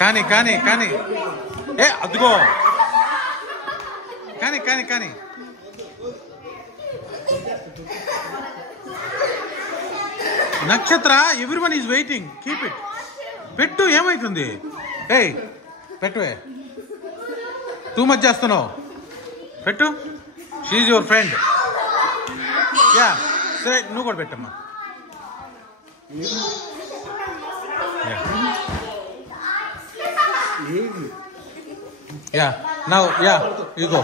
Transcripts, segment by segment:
కానీ కానీ కానీ ఏ అదిగో కానీ కానీ కానీ నక్షత్ర everyone is waiting keep it పెట్టు ఏమైతుంది ఏయ్ పెట్టువే టూ మచ్ చేస్తున్నావు పెట్టు షీఈ్ యువర్ ఫ్రెండ్ యా సరే నువ్వు కూడా పెట్టమ్మా యా నౌ యా ఇగో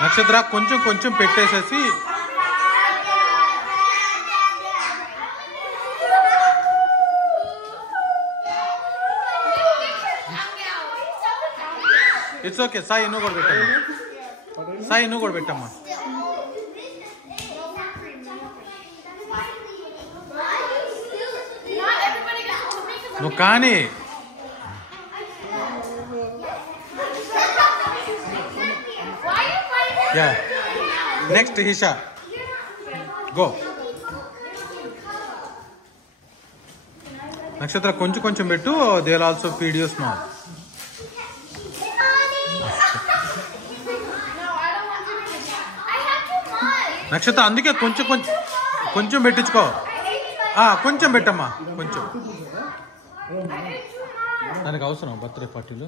నక్షత్ర కొంచెం కొంచెం పెట్టేసేసి ఇట్స్ ఓకే సాయి నువ్వు కూడా పెట్టమ్మా సాయి నువ్వు కూడా పెట్టమ్మా నువ్వు కానీ యా నెక్స్ట్ హిషా గో నక్షత్ర కొంచెం కొంచెం పెట్టు they are also feed you small నక్షత్ర అందుకే కొంచెం కొంచెం కొంచెం పెట్టించుకో కొంచెం పెట్టమ్మా కొంచెం దానికి అవసరం బర్త్డే పార్టీలు.